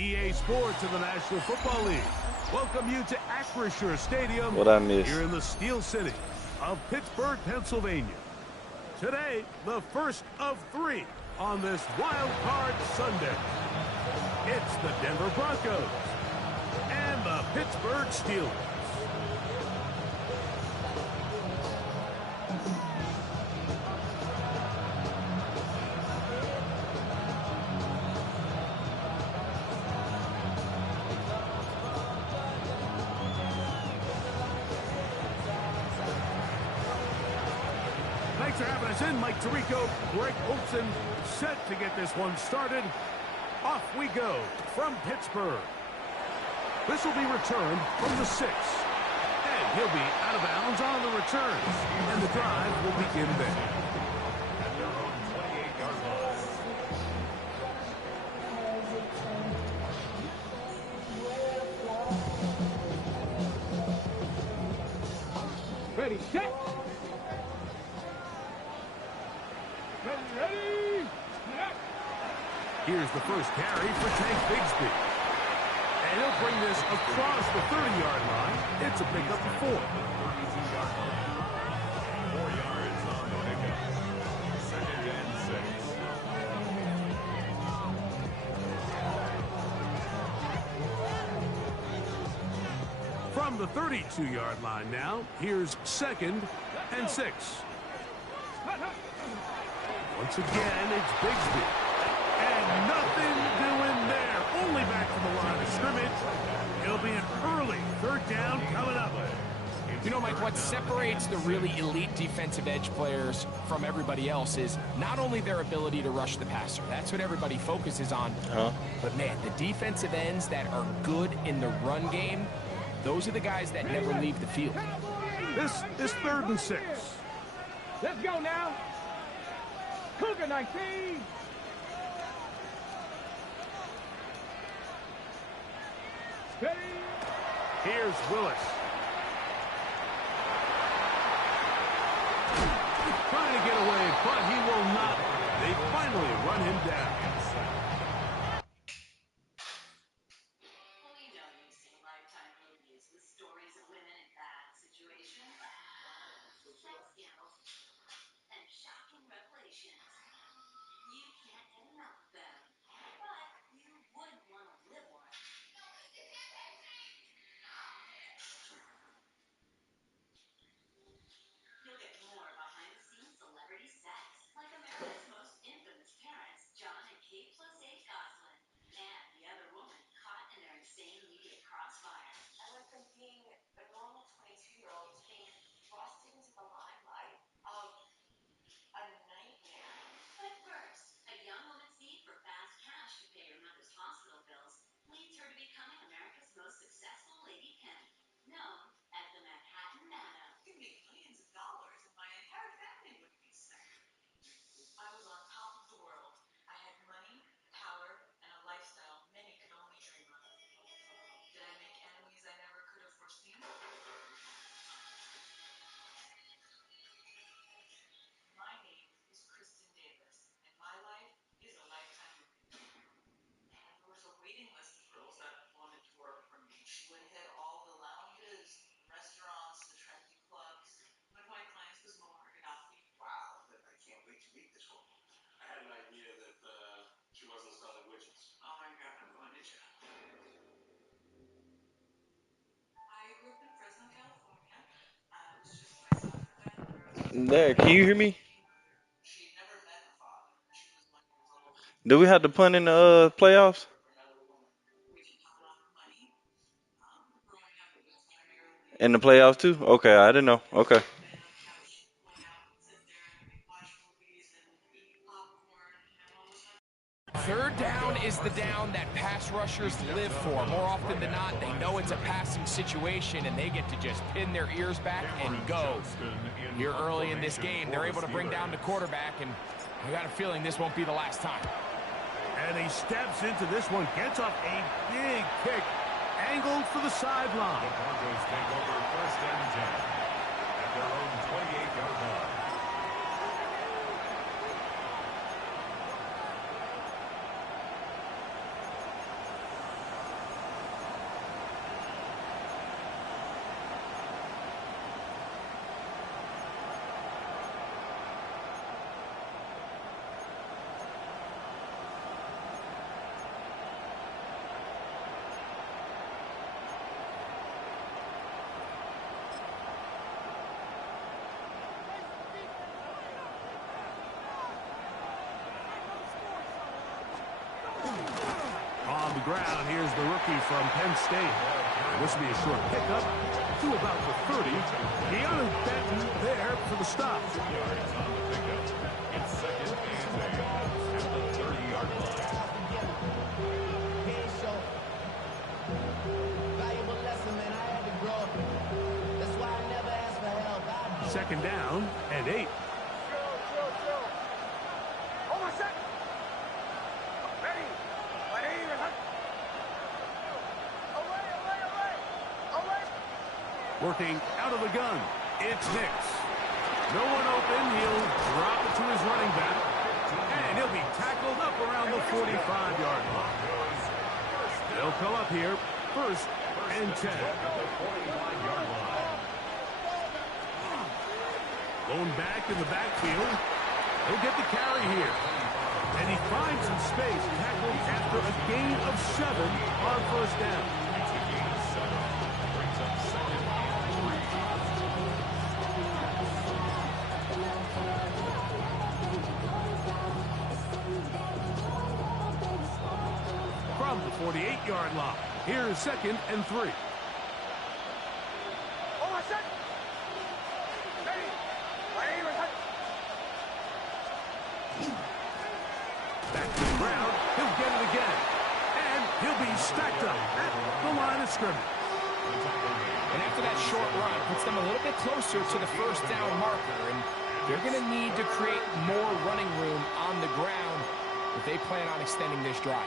EA Sports of the National Football League welcome you to Acrisure Stadium here in the Steel City of Pittsburgh, Pennsylvania. Today, the first of 3 on this Wild Card Sunday. It's the Denver Broncos and the Pittsburgh Steelers. Thanks for having us in. Mike Tirico, Greg Olson, set to get this one started. Off we go from Pittsburgh. This will be returned from the 6. And he'll be out of bounds on the return. And the drive will begin there. At their own 28-yard line. Ready, set. Ready. Here's the first carry for Tank Bigsby. And he'll bring this across the 30-yard line. It's a pickup of 4. 4 yards on the pickup. 2nd and 6. From the 32-yard line now, here's 2nd and 6. Once again, it's Bigsby. And nothing doing there. Only back to the line of scrimmage. It'll be an early 3rd down coming up. You know, Mike, what separates the really elite defensive edge players from everybody else is not only their ability to rush the passer. That's what everybody focuses on. But, man, the defensive ends that are good in the run game, those are the guys that never leave the field. This is 3rd and 6. Let's go now. Cougar 19. Steady. Here's Willis. Trying to get away, but he will not. They finally run him down. We know you've seen Lifetime movies with stories of women in bad situations, sex scandals, and shocking revelations. You can't get enough of them, but you wouldn't want to live one. You'll get more behind-the-scenes celebrity sex, like America's most infamous parents, John and Kate plus H. Goslin, and the other woman caught in their insane media crossfire. I went from being a normal 22-year-old to being thrust into the limelight of a nightmare. But first, a young woman's need for fast cash to pay her mother's hospital bills leads her to becoming America's most successful lady pimp, known as the Manhattan Nana. You make millions of dollars and my entire family wouldn't be sick. I was on top of the world. I had money, power, and a lifestyle many could only dream of. Did I make enemies I never could have foreseen? My name is Kristen Davis, and my life is a Lifetime movie. There was a waiting list of girls that wanted to work for me. She would hit all the lounges, restaurants, the trendy clubs. One of my clients was Muammar Gaddafi. Wow, I can't wait to meet this woman. I had an idea that she wasn't selling widgets. Oh my God, I'm going to jail. I grew up in Fresno, California. It was just myself and my There, can you hear me? She'd never met a father. She was 1 year old. Do we have to punt in the playoffs? We didn't have a lot of money. Growing up, it was primarily In the playoffs too? Okay, I didn't know. Okay. lay on the couch, hang out, sit there, and watch movies and eat popcorn, and what was that? 3rd down is the down that pass rushers live for. More often than not, they know it's a passing situation, and they get to just pin their ears back and go. Here early in this game, they're able to bring down the quarterback, and I got a feeling this won't be the last time. And he steps into this one, gets off a big kick, angled for the sideline. The Broncos take over 1st and 10 at their own 28-yard line. the ground. Here's the rookie from Penn State. This will be a short pickup to about the 30. Keanu Benton there for the stop. It's second and 10 at the 30-yard line. Second down and 8. Working out of the gun. It's Nix. No one open. He'll drop it to his running back. And he'll be tackled up around the 45-yard line. They'll come up here. First and 10. Going back in the backfield. He'll get the carry here. And he finds some space, tackled after a gain of 7 on first down. From the 48-yard line, here's second and 3. Back to the ground. He'll get it again. And he'll be stacked up at the line of scrimmage. And after that short run, puts them a little bit closer to the first down marker. And they're going to need to create more running room on the ground if they plan on extending this drive.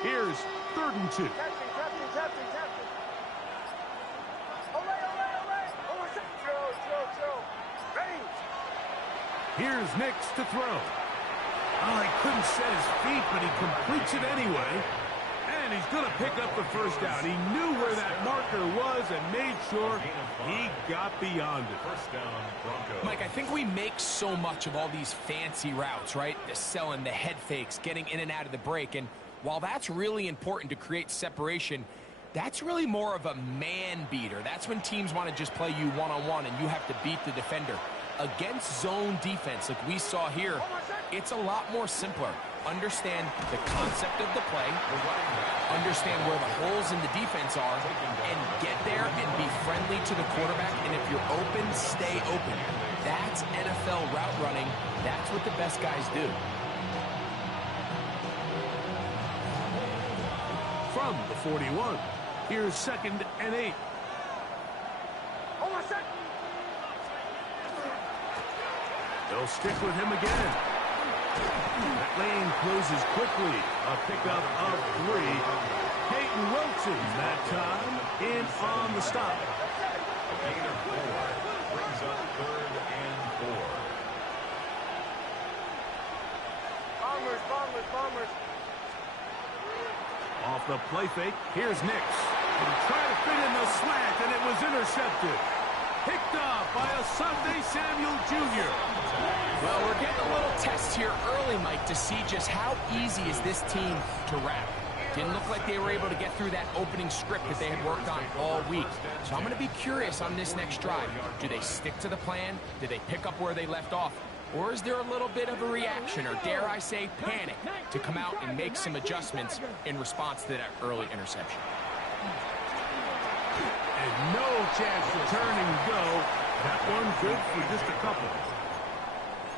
Here's third and 2. Here's Nix to throw. Oh, he couldn't set his feet, but he completes it anyway. And he's going to pick up the first down. He knew where that marker was and made sure he got beyond it. First down, Broncos. Mike, I think we make so much of all these fancy routes, right? The selling, the head fakes, getting in and out of the break. And while that's really important to create separation, that's really more of a man beater. That's when teams want to just play you one-on-one and you have to beat the defender. Against zone defense like we saw here, it's a lot more simpler. Understand the concept of the play, understand where the holes in the defense are, and get there and be friendly to the quarterback. And if you're open, stay open. That's NFL route running. That's what the best guys do. From the 41, here's second and 8. They'll stick with him again. That lane closes quickly. A pickup of 3. Peyton Wilson that time in on the stop. A gain of 4 brings up third and 4. Bombers. Off the play fake, here's Nix. And trying to fit in the slant, and it was intercepted. Picked off by Asante Samuel Jr. Well, we're getting a little test here early, Mike, to see just how easy is this team to wrap. Didn't look like they were able to get through that opening script that they had worked on all week. So I'm going to be curious on this next drive. Do they stick to the plan? Do they pick up where they left off? Or is there a little bit of a reaction, or dare I say panic, to come out and make some adjustments in response to that early interception? And no chance to turn and go. That one good for just a couple.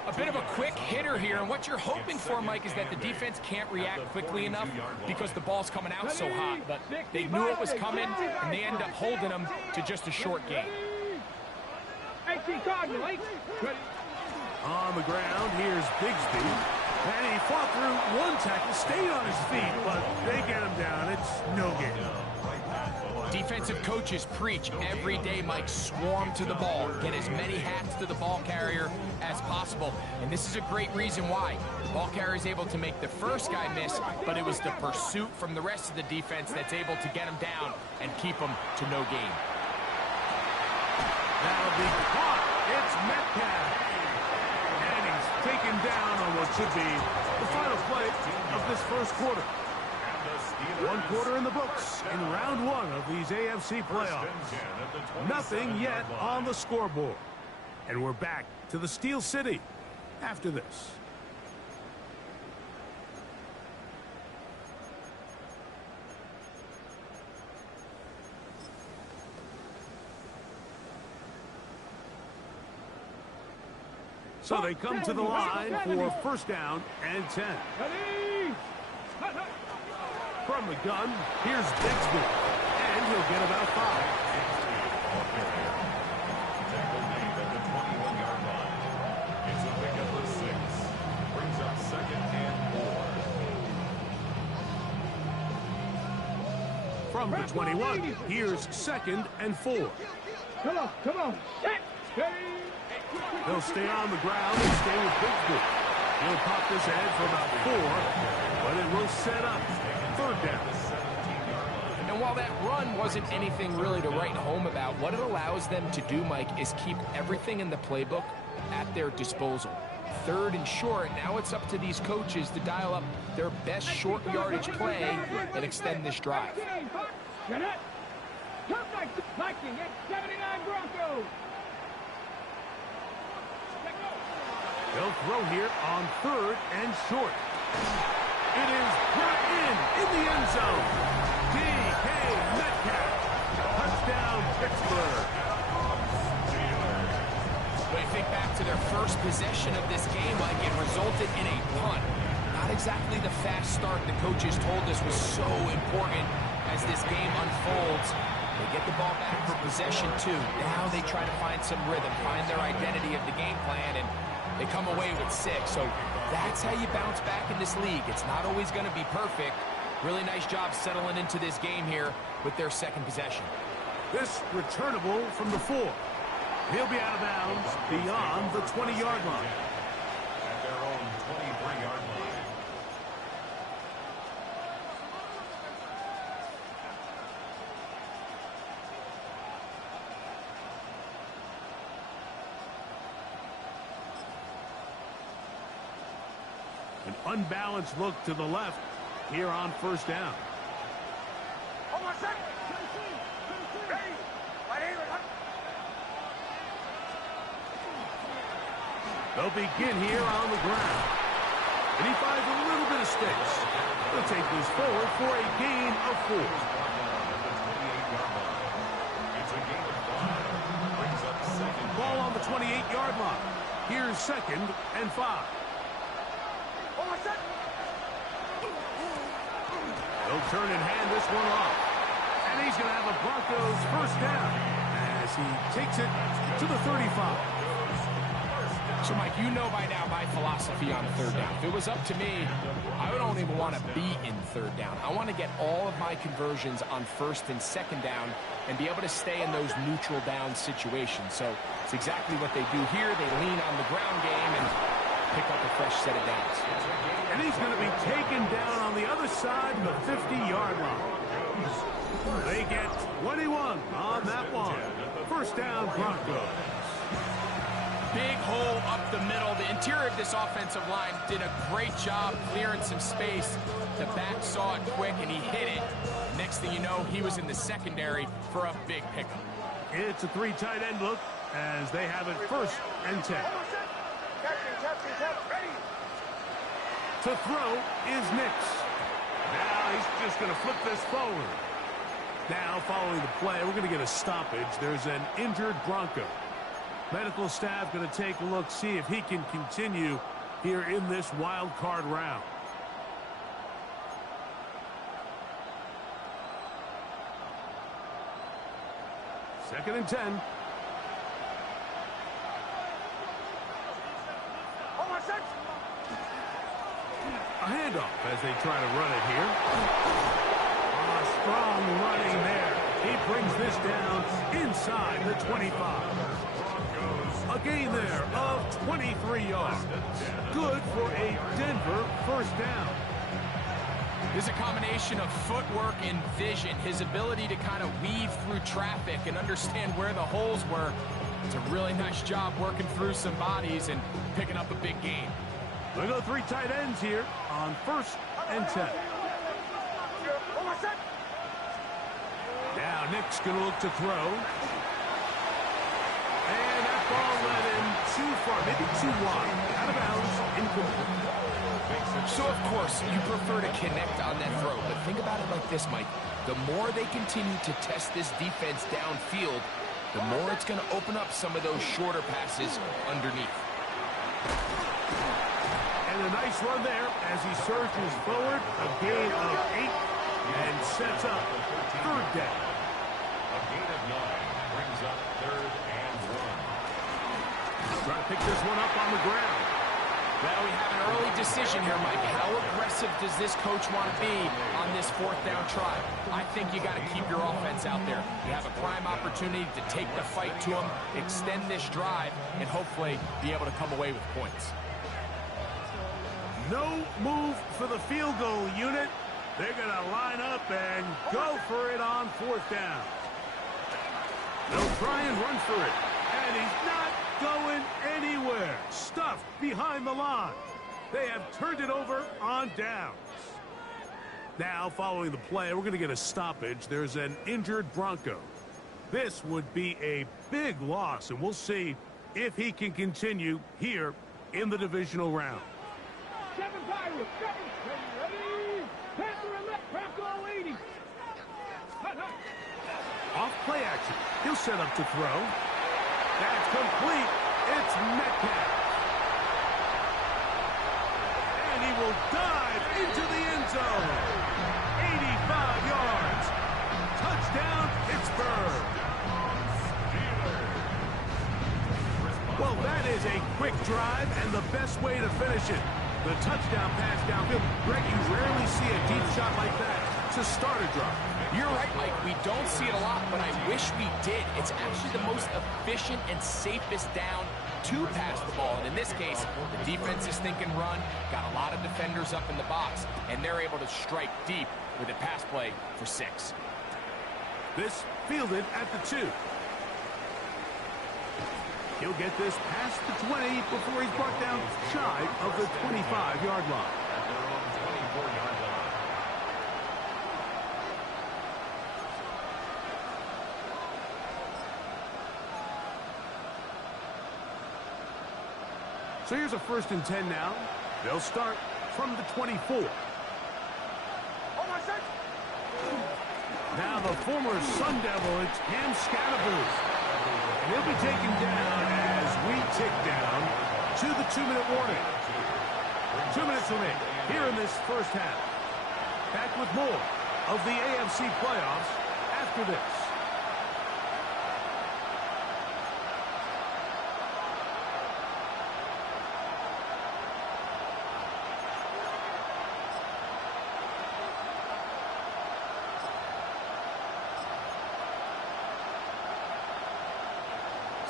A bit of a quick hitter here, and what you're hoping for, Mike, is that the defense can't react quickly enough because the ball's coming out so hot. But they knew it was coming, and they end up holding them to just a short gain. On the ground, here's Bigsby. And he fought through one tackle, stayed on his feet, but they get him down. It's no gain. Defensive coaches preach every day, Mike, swarm to the ball. Get as many hats to the ball carrier as possible. And this is a great reason why. The ball carrier is able to make the first guy miss, but it was the pursuit from the rest of the defense that's able to get him down and keep him to no gain. That'll be caught. It's Metcalf. Taken down on what should be the final play of this first quarter. One quarter in the books in round one of these AFC playoffs. Nothing yet on the scoreboard. And we're back to the Steel City after this. So they come to the line for first down and 10. From the gun, here's Bixby, and he'll get about 5. Tackle made at the 21-yard line. It's a pickup of 6. Brings up second and 4. From the 21, here's second and 4. Come on. Set. Steady. He'll stay on the ground and stay with Bixby. He'll pop this ahead for about 4, but it will set up third down. And while that run wasn't anything really to write home about, what it allows them to do, Mike, is keep everything in the playbook at their disposal. Third and short, now it's up to these coaches to dial up their best short yardage play and extend this drive. Viking at 79 Broncos. They'll throw here on third and short. It is brought in the end zone. DK Metcalf. Touchdown, Pittsburgh. When you think back to their first possession of this game, like it resulted in a punt. Not exactly the fast start the coaches told us was so important as this game unfolds. They get the ball back for possession 2. Now they try to find some rhythm, find their identity of the game plan, and they come away with 6. So that's how you bounce back in this league. It's not always going to be perfect. Really nice job settling into this game here with their second possession. This returnable from the 4. He'll be out of bounds beyond the 20-yard line. At their own 23-yard line. An unbalanced look to the left here on first down. They'll begin here on the ground. And he finds a little bit of space. They'll take this forward for a gain of 4. It's a gain of 5. Brings up second. Ball on the 28-yard line. Here's second and 5. They'll turn and hand this one off. And he's going to have a Broncos first down as he takes it to the 35. So, Mike, you know by now my philosophy on third down. If it was up to me, I don't even want to be in third down. I want to get all of my conversions on first and second down and be able to stay in those neutral down situations. So it's exactly what they do here. They lean on the ground game and pick up a fresh set of downs. And he's going to be taken down on the other side of the 50-yard line. They get 21 on that one. First down, Broncos. Big hole up the middle. The interior of this offensive line did a great job clearing some space. The back saw it quick, and he hit it. Next thing you know, he was in the secondary for a big pickup. It's a 3 tight end look as they have it first and 10. To throw is Nix. Now he's just going to flip this forward. Now, following the play, we're going to get a stoppage. There's an injured Bronco. Medical staff going to take a look, see if he can continue here in this wild card round. Second and 10. A handoff as they try to run it here. Strong running there. He brings this down inside the 25. A gain there of 23 yards. Good for a Denver first down. There's a combination of footwork and vision, his ability to kind of weave through traffic and understand where the holes were. It's a really nice job working through some bodies and picking up a big gain. They go 3 tight ends here on first and 10. Now Nick's going to look to throw. And that ball led him too far, maybe too wide. Out of bounds, incomplete. So, of course, you prefer to connect on that throw, but think about it like this, Mike. The more they continue to test this defense downfield, the more it's going to open up some of those shorter passes underneath. And a nice run there as he surges forward, a gain of 8, and sets up third down. A gain of 9 brings up 3rd and 1. Trying to pick this one up on the ground. Well, we have an early decision here, Mike. How aggressive does this coach want to be on this 4th down try? I think you got to keep your offense out there. You have a prime opportunity to take the fight to them, extend this drive, and hopefully be able to come away with points. No move for the field goal unit. They're going to line up and go for it on 4th down. They'll try and run for it. And he's not going anywhere. Stuffed behind the line. They have turned it over on downs. Now, following the play, we're going to get a stoppage. There's an injured Bronco. This would be a big loss, and we'll see if he can continue here in the divisional round. 7 Pirates, 7. Ready? Panther and left, Bronco 80. Hut, hut. Off play action. He'll set up to throw. That's complete. It's Metcalf. And he will dive into the end zone. 85 yards. Touchdown, Pittsburgh. Well, that is a quick drive and the best way to finish it. The touchdown pass downfield. Greg, you rarely see a deep shot like that to start a drive. You're right, Mike. We don't see it a lot, but I wish we did. It's actually the most efficient and safest down to pass the ball. And in this case, the defense is thinking run, got a lot of defenders up in the box, and they're able to strike deep with a pass play for 6. This fielded at the 2. He'll get this past the 20 before he's brought down shy of the 25-yard line. At their own 24-yard line. So here's a 1st and 10 now. They'll start from the 24. Now the former Sun Devil, it's Cam Scatterboo. And he'll be taken down as we tick down to the 2-minute warning. 2 minutes remain here in this first half. Back with more of the AFC playoffs after this.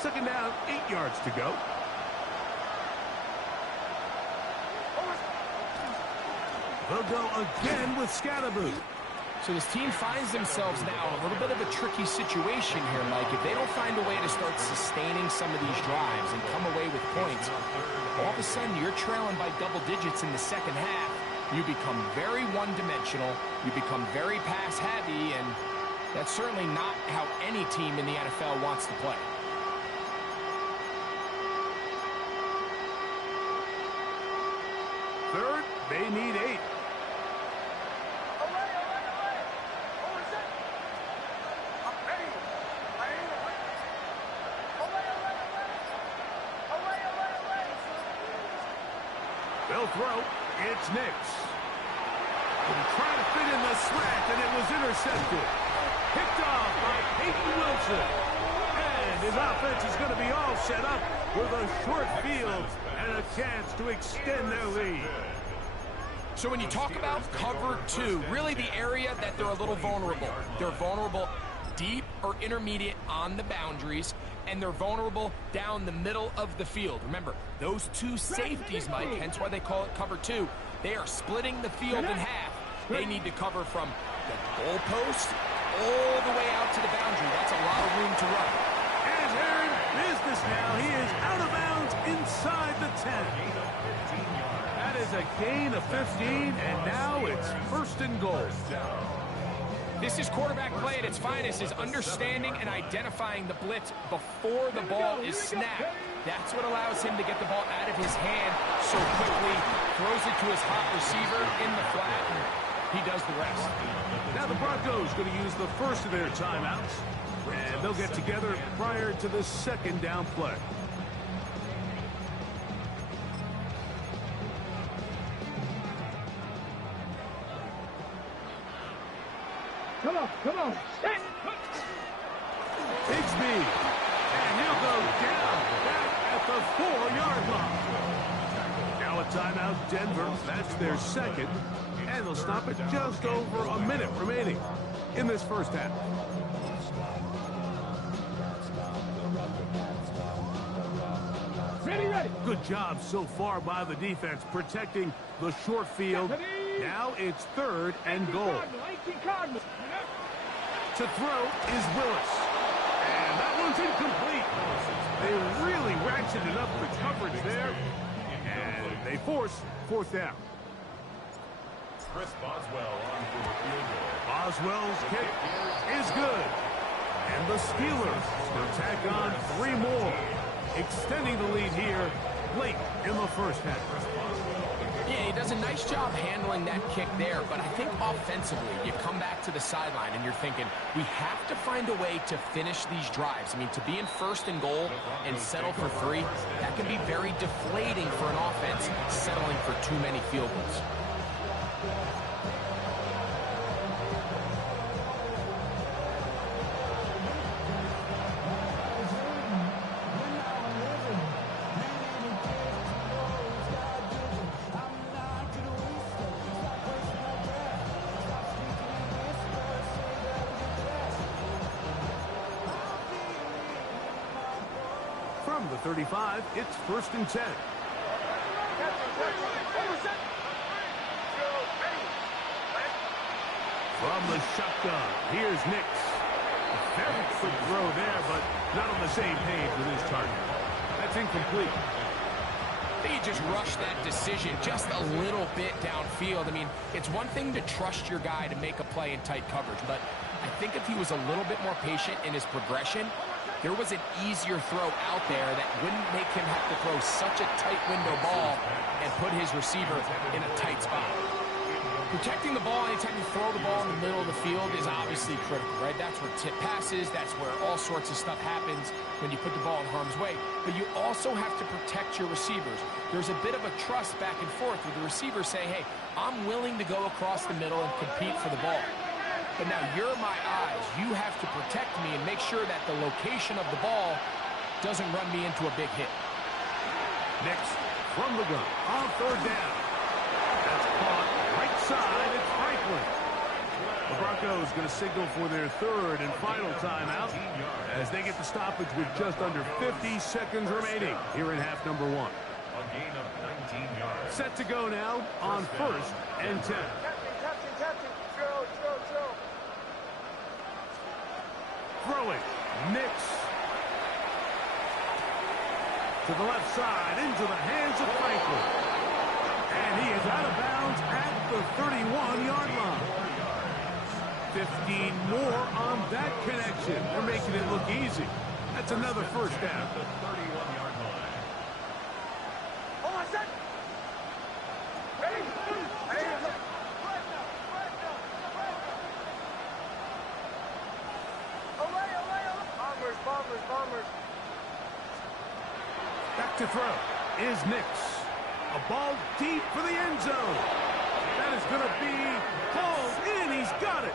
Second down, 8 yards to go. They'll go again with Scatterboo. So this team finds themselves now in a little bit of a tricky situation here, Mike. If they don't find a way to start sustaining some of these drives and come away with points, all of a sudden you're trailing by double digits in the second half. You become very one-dimensional. You become very pass-heavy, and that's certainly not how any team in the NFL wants to play. Third, they need 8. They'll throw. It's Nix. And trying to fit in the slant, and it was intercepted. Picked off by Peyton Wilson. And his offense is going to be all set up with a short field and a chance to extend their lead. So when you talk about cover 2, really the area that they're a little vulnerable. They're vulnerable deep or intermediate on the boundaries, and they're vulnerable down the middle of the field. Remember, those 2 safeties, Mike, hence why they call it cover 2, they are splitting the field in half. They need to cover from the goalpost all the way out to the boundary. That's a lot of room to run. And they're in business now. He is out of bounds inside the 10. That is a gain of 15, and now it's 1st and goal. This is quarterback play at its finest, is understanding and identifying the blitz before the ball is snapped. That's what allows him to get the ball out of his hand so quickly, throws it to his hot receiver in the flat, and he does the rest. Now the Broncos going to use the first of their timeouts, and they'll get together prior to the second down play. Come on. Set. Bigsby, and he'll go down back at the 4-yard line. Now a timeout, Denver. That's their second, and they'll stop it just over a minute remaining in this first half. Ready. Good job so far by the defense protecting the short field. Now it's 3rd and goal. Cardinal. To throw is Willis. And that one's incomplete. They really ratcheted up the coverage there. And they force 4th down. Chris Boswell on for the field goal. Boswell's kick is good. And the Steelers will tack on 3 more, extending the lead here late in the first half. Yeah, he does a nice job handling that kick there, but I think offensively, you come back to the sideline and you're thinking, we have to find a way to finish these drives. I mean, to be in 1st and goal and settle for 3, that can be very deflating for an offense settling for too many field goals. From the 35, it's 1st and 10. From the shotgun, here's Nix. Very quick throw there, but not on the same page with his target. That's incomplete. I think he just rushed that decision just a little bit downfield. I mean, it's one thing to trust your guy to make a play in tight coverage, but I think if he was a little bit more patient in his progression, there was an easier throw out there that wouldn't make him have to throw such a tight window ball and put his receiver in a tight spot. Protecting the ball anytime you throw the ball in the middle of the field is obviously critical, right? That's where tip passes, that's where all sorts of stuff happens when you put the ball in harm's way. But you also have to protect your receivers. There's a bit of a trust back and forth with the receivers saying, hey, I'm willing to go across the middle and compete for the ball. But now you're my eyes. You have to protect me and make sure that the location of the ball doesn't run me into a big hit. Next, from the gun, on 3rd down. That's caught right side. It's Franklin. The Broncos going to signal for their 3rd and final timeout as they get the stoppage with just under 50 seconds remaining here in half number 1. A gain of 19 yards. Set to go now on 1st and 10. Throwing, Nix. To the left side, into the hands of Franklin. And he is out of bounds at the 31-yard line. 15 more on that connection. They're making it look easy. That's another first down. The 31-yard line. Back to throw is Nix. A ball deep for the end zone. That is going to be pulled in. He's got it.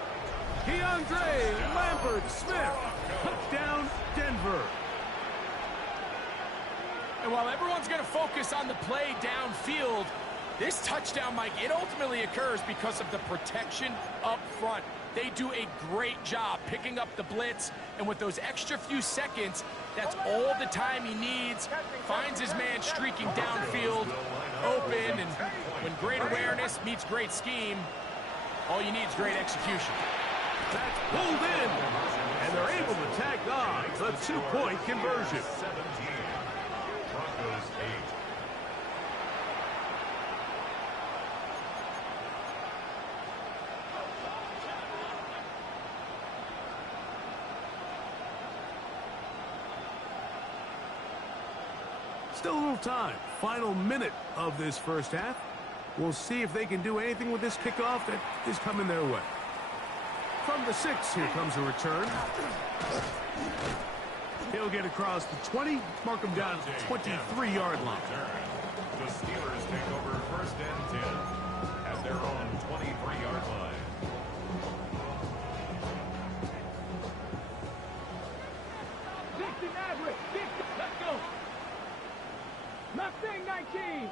Keandre Lambert-Smith. Touchdown, Denver. And while everyone's going to focus on the play downfield, this touchdown, Mike, it ultimately occurs because of the protection up front. They do a great job picking up the blitz, and with those extra few seconds, that's all the time he needs. Finds his man streaking downfield, open, and when great awareness meets great scheme, all you need is great execution. That's pulled in, and they're able to tack on the 2-point conversion. 17. Broncos 8. Still a little time. Final minute of this first half. We'll see if they can do anything with this kickoff that is coming their way. From the 6, here comes a return. He'll get across the 20, mark him down at the 23-yard line. The Steelers take over first and 10 at their own 23-yard line. Let's go. Mustang 19.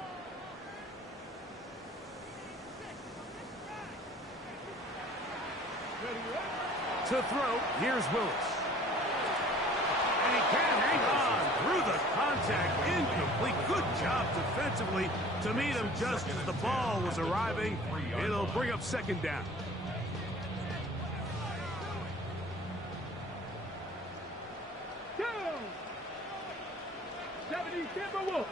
To throw, here's Willis. And he can't hang on through the contact. Incomplete. Good job defensively to meet him just as the ball was arriving. It'll bring up second down. Down. 70 Timberwolves.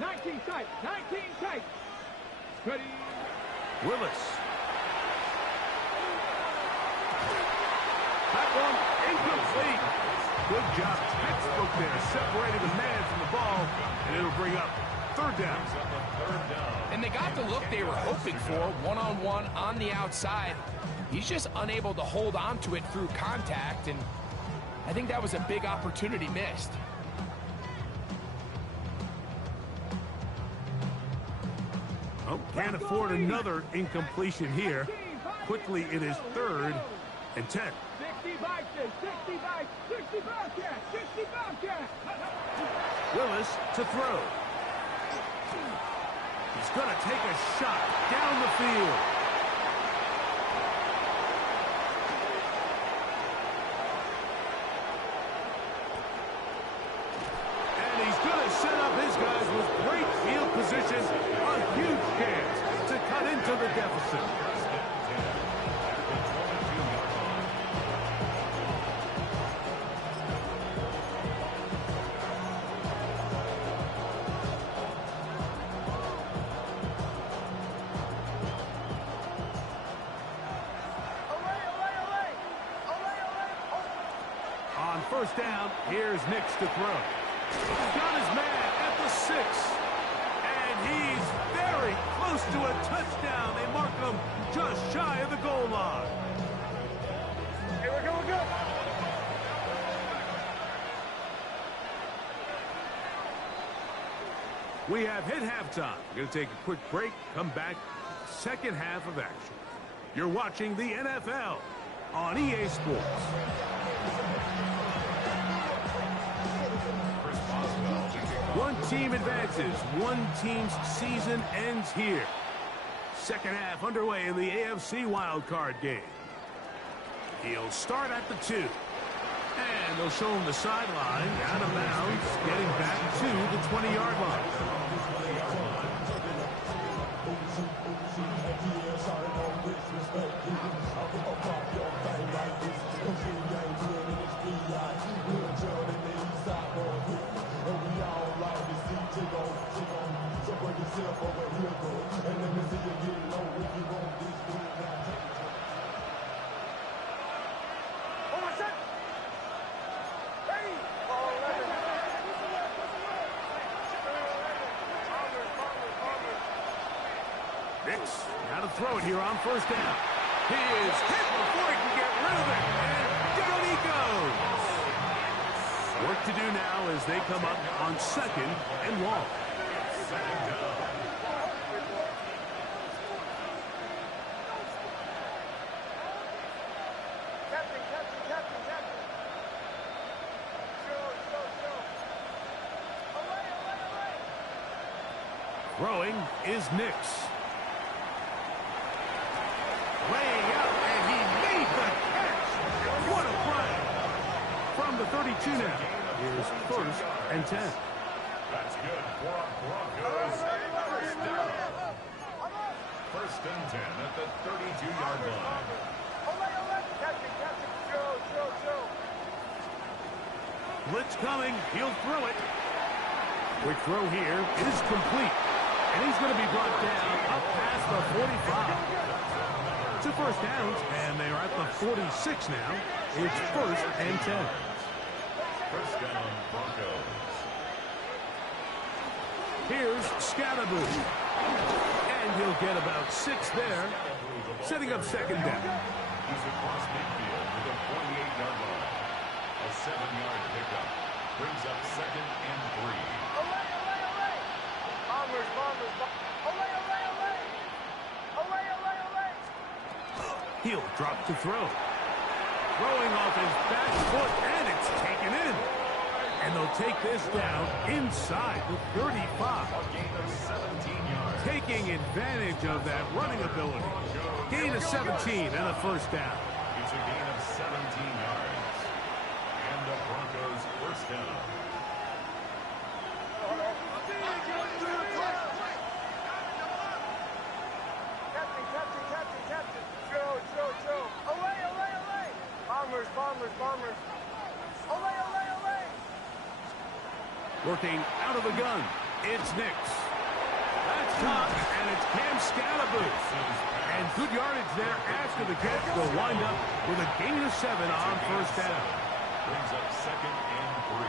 19 tight. 19 tight. Ready. Willis. That one incomplete. Good job. Textbook there. Separated the man from the ball. And it'll bring up third down. And they got the look they were hoping for, one-on-one on the outside. He's just unable to hold on to it through contact, and I think that was a big opportunity missed. Oh, can't afford another incompletion here. Quickly, it is third and 10. 65, 65, 65. Willis to throw. He's going to take a shot down the field. And he's going to set up his guys with great field position. A huge chance to cut into the deficit. On first down, here's Nix to throw. He's got his man at the 6. And he's very close to a touchdown. They mark him just shy of the goal line. Here we go. We have hit halftime. We're going to take a quick break, come back, second half of action. You're watching the NFL on EA Sports. One team advances. One team's season ends here. Second half underway in the AFC wildcard game. He'll start at the 2. And they'll show him the sideline, out of bounds, getting back to the 20-yard line. Nix, now to throw it here on first down. He is hit before he can get rid of it, and down he goes. Work to do now as they come up on second and long. Throwing is Nix. Laying out, and he made the catch. What a play. From the 32 now. Here's first and 10. That's good for Broncos. First and 10 at the 32-yard line. Blitz coming. He'll throw it. Quick throw here is complete. And he's going to be brought down up past the 45. 2 first downs, and they're at the 46 now. It's first and 10. First down, Broncos. Here's Scatterboo. And he'll get about 6 there, setting up second down. He's across midfield to the 48-yard line. A 7-yard pickup brings up second and 3. Olay, olay, olay. Bombers, bombers, olay, olay, olay. Olay, olay, olay. He'll drop to throw. Throwing off his back foot, and it's taken in. And they'll take this down inside the 35. A gain of 17 yards. Taking advantage of that running ability. Gain of 17 and a first down. It's a gain of 17 yards. And the Broncos first down. Captain. Joe. Olay, olay, olay. Bombers. Olay, olay, olay. Working out of the gun. It's Nix. That's caught, and it's Cam Scatterboo. And good yardage there after the catch. They'll wind up with a gain of 7 on first down. Brings up second and 3.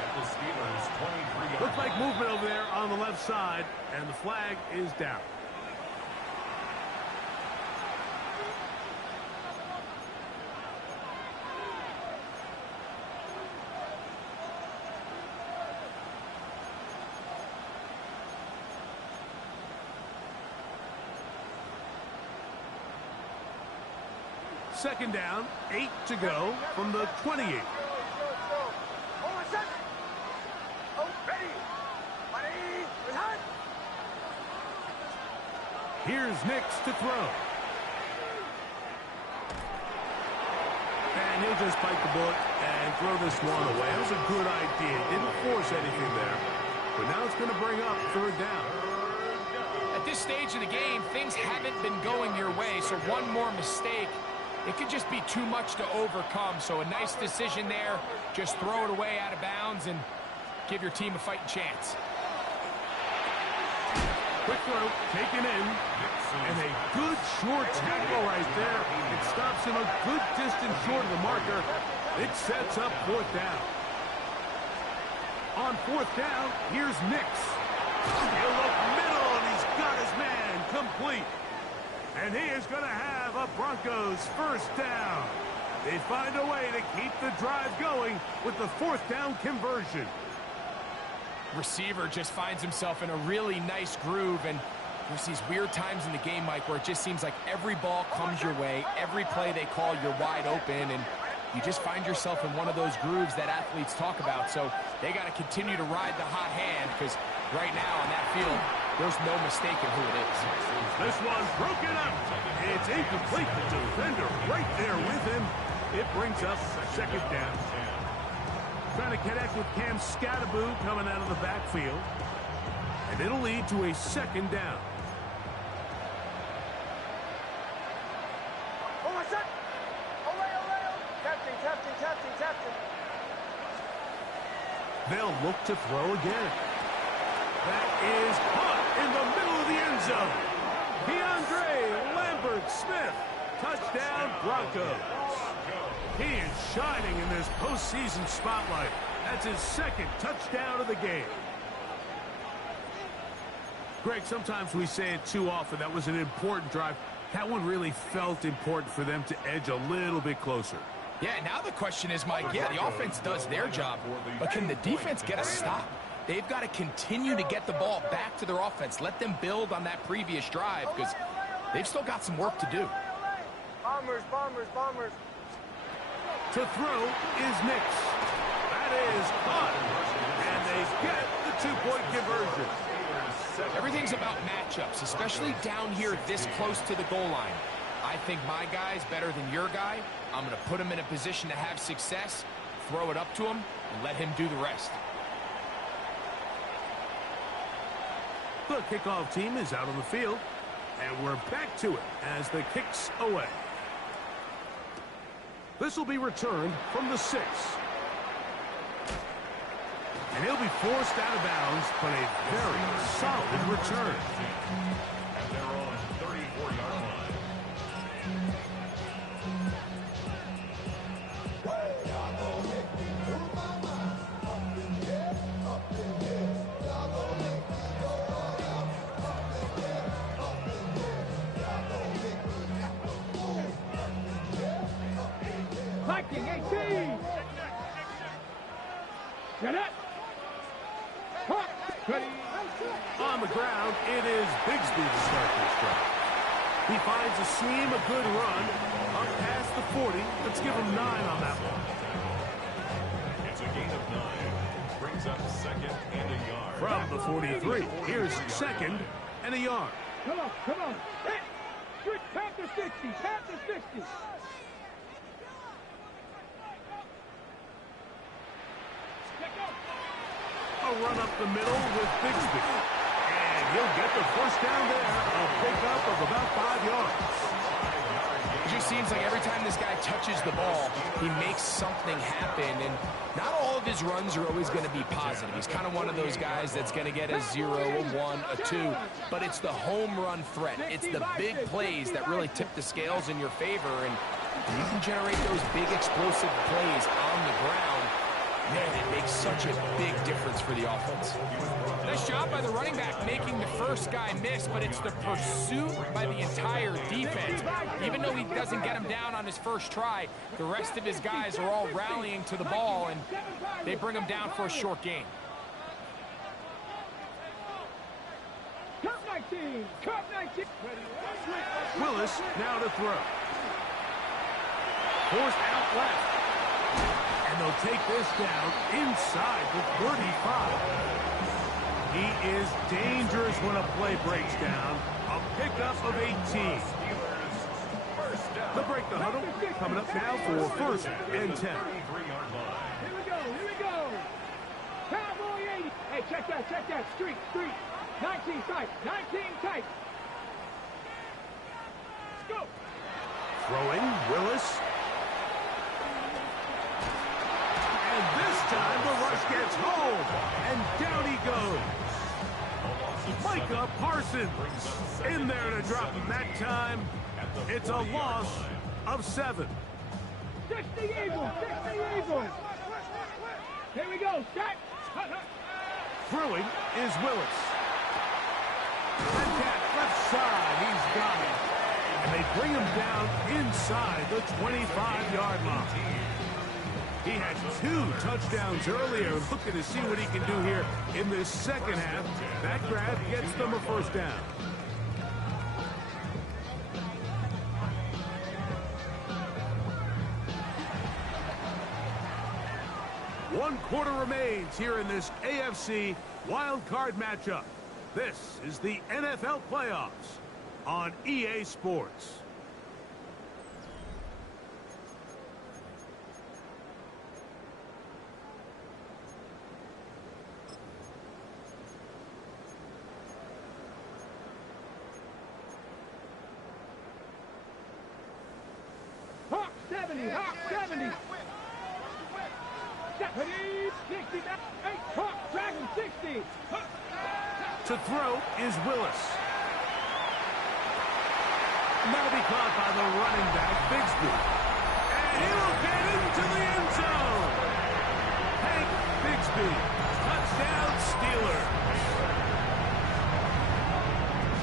At the Steelers' 23-yard Looks like movement over there on the left side, and the flag is down. Second down, 8 to go from the 28. Hold on a second. Oh, ready. Ready. Hot. Here's Nix to throw. And he'll just bite the bullet and throw this one away. It was a good idea. Didn't force anything there. But now it's going to bring up third down. At this stage of the game, things haven't been going your way, so one more mistake, it could just be too much to overcome. So a nice decision there. Just throw it away out of bounds and give your team a fighting chance. Quick throw, taken in, and a good short tackle right there. It stops him a good distance short of the marker. It sets up fourth down. On fourth down, here's Nix. He'll look middle, and he's got his man complete. And he is going to have a Broncos first down. They find a way to keep the drive going with the fourth down conversion. Receiver just finds himself in a really nice groove, and there's these weird times in the game, Mike, where it just seems like every ball comes your way, every play they call, you're wide open, and you just find yourself in one of those grooves that athletes talk about. So they got to continue to ride the hot hand, because right now on that field, there's no mistaking who it is. This one's broken up. It's incomplete. The defender right there with him. It brings up second down. Trying to connect with Cam Scatterboo coming out of the backfield. And it'll lead to a second down. Hold on a second. Olay. Captain. They'll look to throw again. That is caught in the middle of the end zone. DeAndre Lambert-Smith. Touchdown, Broncos. He is shining in this postseason spotlight. That's his second touchdown of the game. Greg, sometimes we say it too often. That was an important drive. That one really felt important for them to edge a little bit closer. Yeah, now the question is, Mike, yeah, the offense does their job, but can the defense get a stop? They've got to continue to get the ball back to their offense. Let them build on that previous drive, because they've still got some work to do. Bombers. To throw is Nix. That is caught. And they get the two-point conversion. Everything's about matchups, especially down here this close to the goal line. I think my guy's better than your guy. I'm going to put him in a position to have success, throw it up to him, and let him do the rest. The kickoff team is out on the field, and we're back to it as the kick's away. This will be returned from the 6. And he'll be forced out of bounds, but a very solid return. And they're on 34-yard line. blocking, 18. Get it. Hawk, ready. On the ground, it is Bigsby to start this drive. He finds a seam, a good run, up past the 40. Let's give him 9 on that one. It's a gain of 9. Brings up second and a yard. From the 43, here's second and a yard. Come on, come on. Hit. Straight, tap to 60, tap to 60. A run up the middle with Bigsby. And he'll get the first down there. A pickup of about 5 yards. It just seems like every time this guy touches the ball, he makes something happen. And not all of his runs are always going to be positive. He's kind of one of those guys that's going to get a 0, a 1, a 2. But it's the home run threat. It's the big plays that really tip the scales in your favor. And you can generate those big explosive plays on the ground. Man, it makes such a big difference for the offense. Nice job by the running back making the first guy miss, but it's the pursuit by the entire defense. Even though he doesn't get him down on his first try, the rest of his guys are all rallying to the ball, and they bring him down for a short gain. Cup 19, Cup 19. Willis now to throw. Forced out left. And they'll take this down inside the 35. He is dangerous when a play breaks down. A pickup of 18. They'll break the huddle. Coming up now for first and 10. Here we go, here we go. Cowboy 80. Hey, check that. Street. 19 tight, 19 tight. Let's go. Throwing, Willis. And this time the rush gets home. And down he goes. Micah Parsons in there to drop him that time. It's a loss of 7. 60 Eagles, 60 Eagles. Here we go, set. Throwing is Willis. And that left side, he's got it. And they bring him down inside the 25-yard line. He had 2 touchdowns earlier. Looking to see what he can do here in this second half. That grab gets them a first down. One quarter remains here in this AFC wild card matchup. This is the NFL playoffs on EA Sports. Hawk 70, Hawk 70. 60, 8, Hawk, Dragon 60. To throw is Willis. And that'll be caught by the running back, Bigsby. And he'll get into the end zone. Hank Bigsby, touchdown Steelers.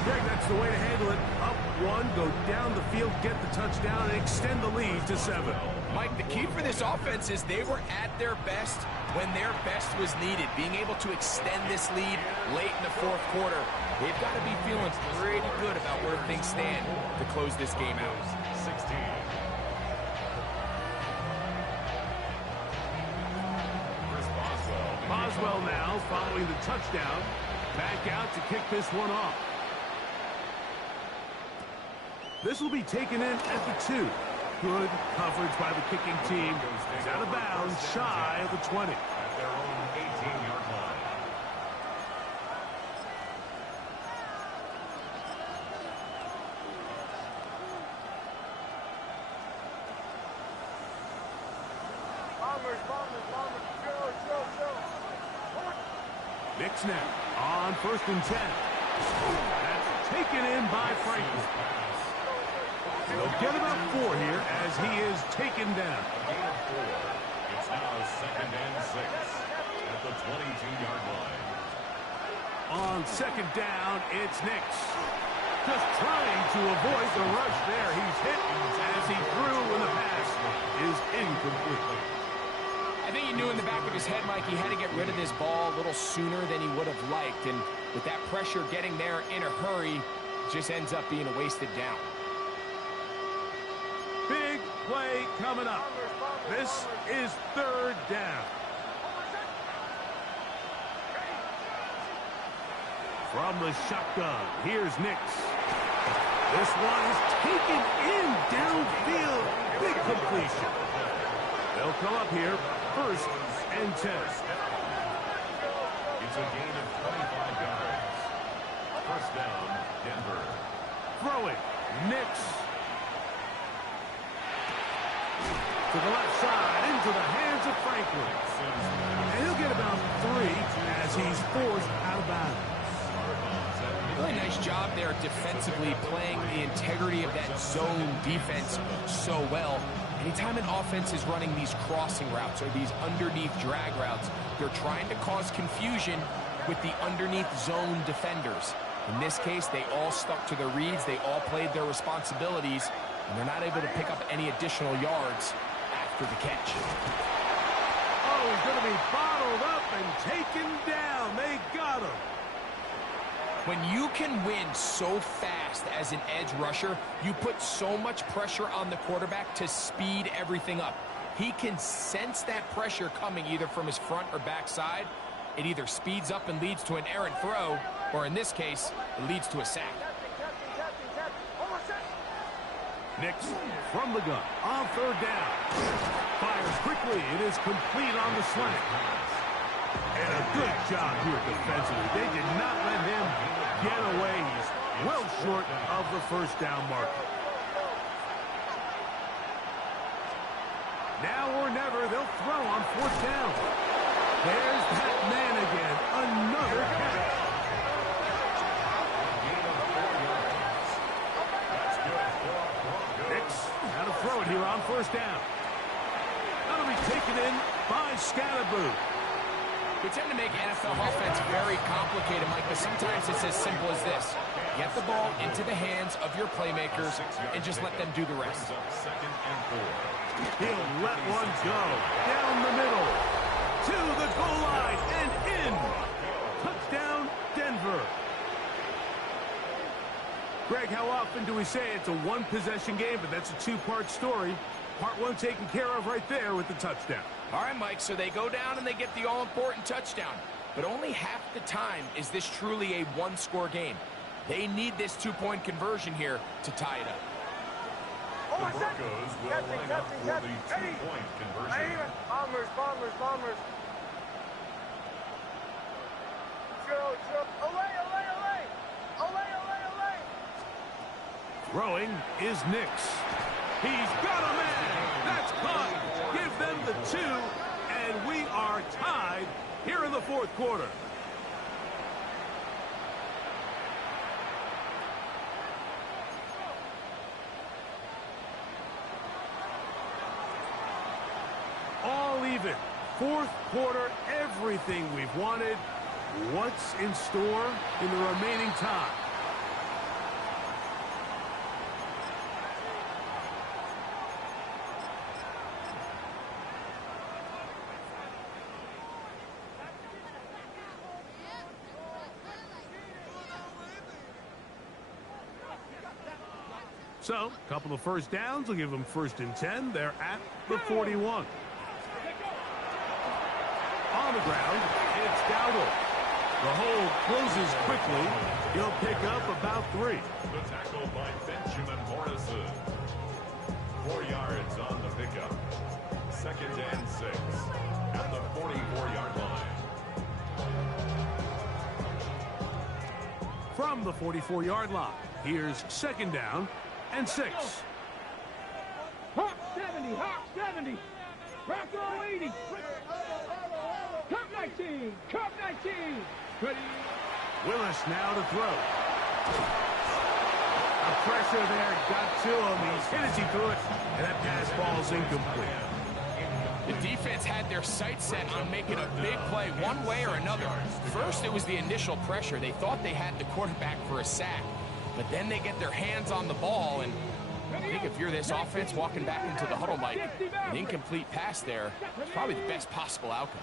Greg, that's the way to handle it. Up 1, go down the field, get the touchdown, and extend the lead to 7. Mike, the key for this offense is they were at their best when their best was needed. Being able to extend this lead late in the fourth quarter. They've got to be feeling pretty good about where things stand to close this game out. 16. Boswell now following the touchdown. Back out to kick this one off. This will be taken in at the 2. Good coverage by the kicking team. He's out of bounds, shy of the 20. At their own 18-yard line. Knicks now on first and 10. That's taken in by Franklin. They'll get about 4 here as he is taken down. A gain of 4. It's now second and 6 at the 22-yard line. On second down, it's Knicks. Just trying to avoid the rush there. He's hit as he threw, and the pass is incomplete. I think he knew in the back of his head, Mike, he had to get rid of this ball a little sooner than he would have liked. And with that pressure getting there in a hurry, it just ends up being a wasted down. Big play coming up. This is third down. From the shotgun, here's Nix. This one is taken in downfield. Big completion. They'll come up here, 1st and 10. It's a gain of 25 yards. First down, Denver. Throwing, Nix. To the left side, into the hands of Franklin. And he'll get about 3 as he's forced out of bounds. Really nice job there defensively, playing the integrity of that zone defense so well. Anytime an offense is running these crossing routes or these underneath drag routes, they're trying to cause confusion with the underneath zone defenders. In this case, they all stuck to their reads, they all played their responsibilities, and they're not able to pick up any additional yards after the catch. Oh, he's going to be bottled up and taken down. They got him. When you can win so fast as an edge rusher, you put so much pressure on the quarterback to speed everything up. He can sense that pressure coming either from his front or back side. It either speeds up and leads to an errant throw, or in this case, it leads to a sack. Nix from the gun on 3rd down. Fires quickly. It is complete on the slant. And a good job here defensively. They did not let him get away. He's well short of the 1st down marker. Now or never, they'll throw on 4th down. There's that man again. Another catch. Nix, now to throw it here on 1st down. That'll be taken in by Scatterboo. We tend to make NFL offense very complicated, Mike, but sometimes it's as simple as this. Get the ball into the hands of your playmakers and just let them do the rest. Second and 4. He'll let one go down the middle to the goal line and in. Touchdown, Denver. Greg, how often do we say it's a one-possession game, but that's a 2-part story? Part 1 taken care of right there with the touchdown. All right, Mike, so they go down and they get the all-important touchdown. But only half the time is this truly a one-score game. They need this 2-point conversion here to tie it up. The Broncos will line up for the 2-point conversion. Bombers. Olay. Throwing is Nix. He's got a man. That's caught. Give them the 2, and we are tied here in the 4th quarter. All even. 4th quarter, everything we've wanted. What's in store in the remaining time? So, a couple of 1st downs will give them 1st and 10. They're at the 41. On the ground, it's Dowdle. The hold closes quickly. He'll pick up about 3. The tackle by Benjamin Morrison. 4 yards on the pickup. 2nd and 6 at the 44-yard line. From the 44-yard line, here's 2nd down and 6. Hawk 70. Bronco 80. Cup 19. Ready. Willis now to throw. The pressure there got to him. He's hit as he threw it, and that pass ball's incomplete. The defense had their sights set on making a big play one way or another. First, it was the initial pressure. They thought they had the quarterback for a sack. but then they get their hands on the ball, and I think if you're this offense walking back into the huddle, Mike, an incomplete pass there is probably the best possible outcome.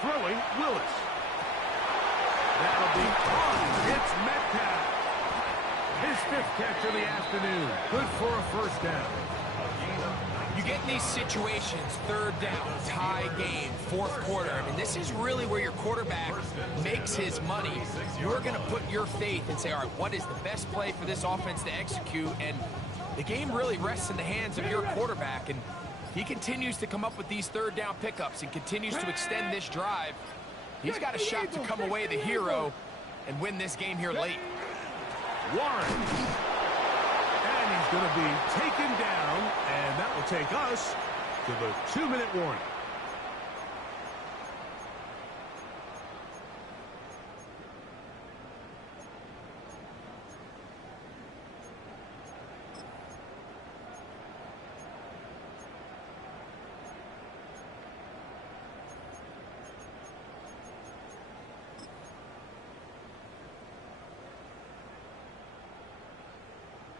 Throwing, Willis. That'll be caught. It's Metcalf. His 5th catch of the afternoon. Good for a first down. You get in these situations, 3rd down, tie game, 4th quarter. I mean, this is really where your quarterback makes his money. You're going to put your faith and say, all right, what is the best play for this offense to execute? And the game really rests in the hands of your quarterback. And he continues to come up with these 3rd down pickups and continues to extend this drive. He's got a shot to come away the hero and win this game here late. Warren. And he's going to be taken down, and that will take us to the 2-minute warning.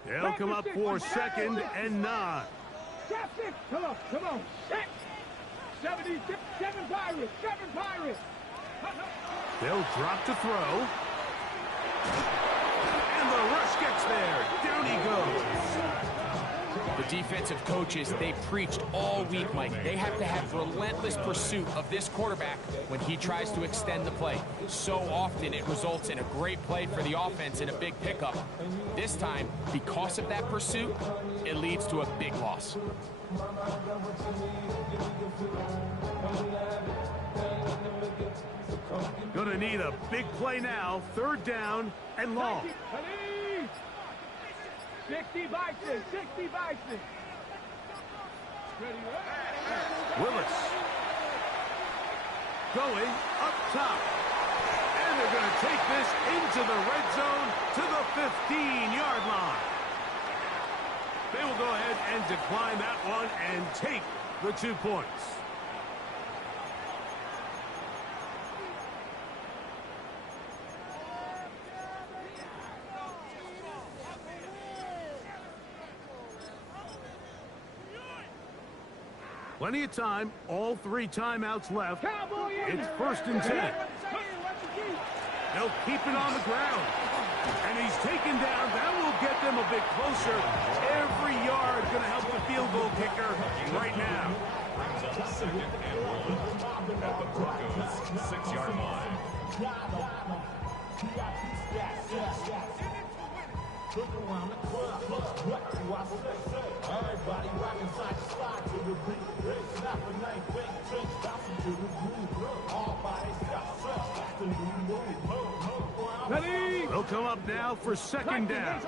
They'll come up for 2nd and 9. That's it. Come on. Set. 76. 7 Pirates. 7 Pirates. They'll drop to throw. And the rush gets there. Down he goes. The defensive coaches, they preached all week, Mike. They have to have relentless pursuit of this quarterback when he tries to extend the play. So often it results in a great play for the offense and a big pickup. This time, because of that pursuit, it leads to a big loss. Gonna need a big play now. 3rd down and long. 60 Bison. 60 Bison. Willis. Going up top. And they're going to take this into the red zone to the 15-yard line. They will go ahead and decline that one and take the 2 points. Plenty of time. All 3 timeouts left. It's 1st and 10. They'll keep it on the ground. And he's taken down. That will get them a bit closer. Every yard going to help the field goal kicker right now. Brings up 2nd and 1 at the Broncos' 6-yard line. They'll come up now for 2nd down.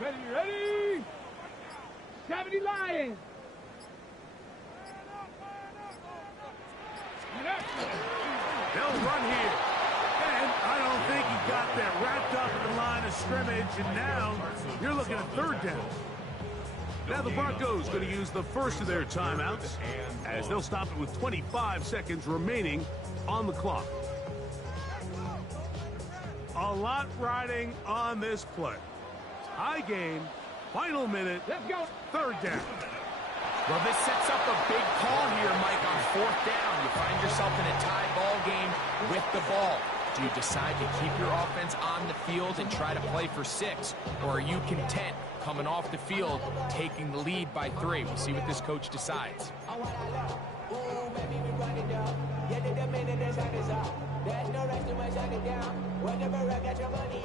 Ready. 70 Lions. They'll run here. And I don't think he got that wrapped up in the line of scrimmage. And now you're looking at 3rd down. Now the Broncos going to use the first of their timeouts as they'll stop it with 25 seconds remaining on the clock. A lot riding on this play. High game, final minute, Let's go. 3rd down. Well, this sets up a big call here, Mike, on 4th down. You find yourself in a tie ball game with the ball. Do you decide to keep your offense on the field and try to play for 6? Or are you content coming off the field, taking the lead by 3? We'll see what this coach decides.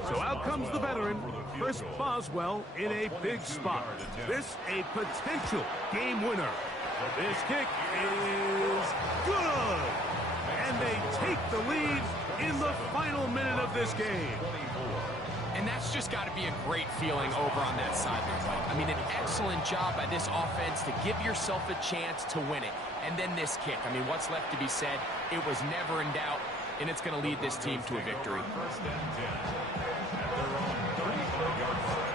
So out comes the veteran, Chris Boswell, in a big spot. This a potential game winner. This kick is good. And they take the lead in the final minute of this game. And that's just got to be a great feeling over on that sideline, Mike. I mean, an excellent job by this offense to give yourself a chance to win it. And then this kick. I mean, what's left to be said? It was never in doubt, and it's going to lead this team to a victory. 1st and 10 at their own 34-yard line.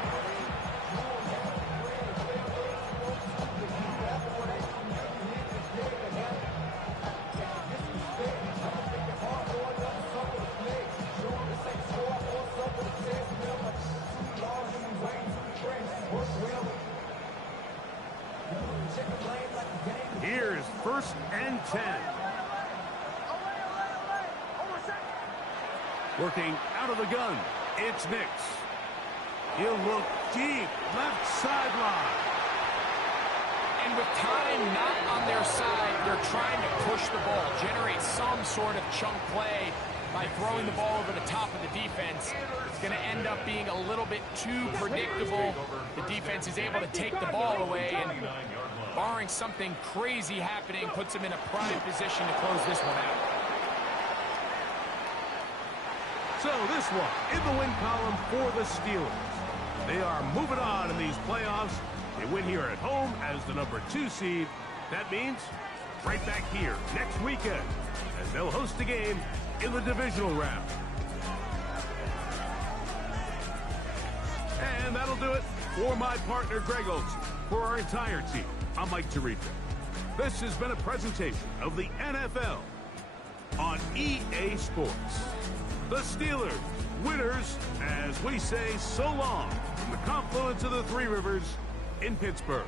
First and 10. Working out of the gun, it's Nix. He'll look deep, left sideline. And with time not on their side, they're trying to push the ball, generate some sort of chunk play by throwing the ball over the top of the defense. It's going to end up being a little bit too predictable. The defense is able to take the ball away, and barring something crazy happening, puts them in a prime position to close this one out. So this one in the win column for the Steelers. They are moving on in these playoffs. They win here at home as the number 2 seed. That means right back here next weekend as they'll host a game in the divisional round. And that'll do it for my partner Greg Olsen. For our entire team, I'm Mike Tirico. This has been a presentation of the NFL on EA Sports. The Steelers, winners, as we say so long from the confluence of the Three Rivers in Pittsburgh.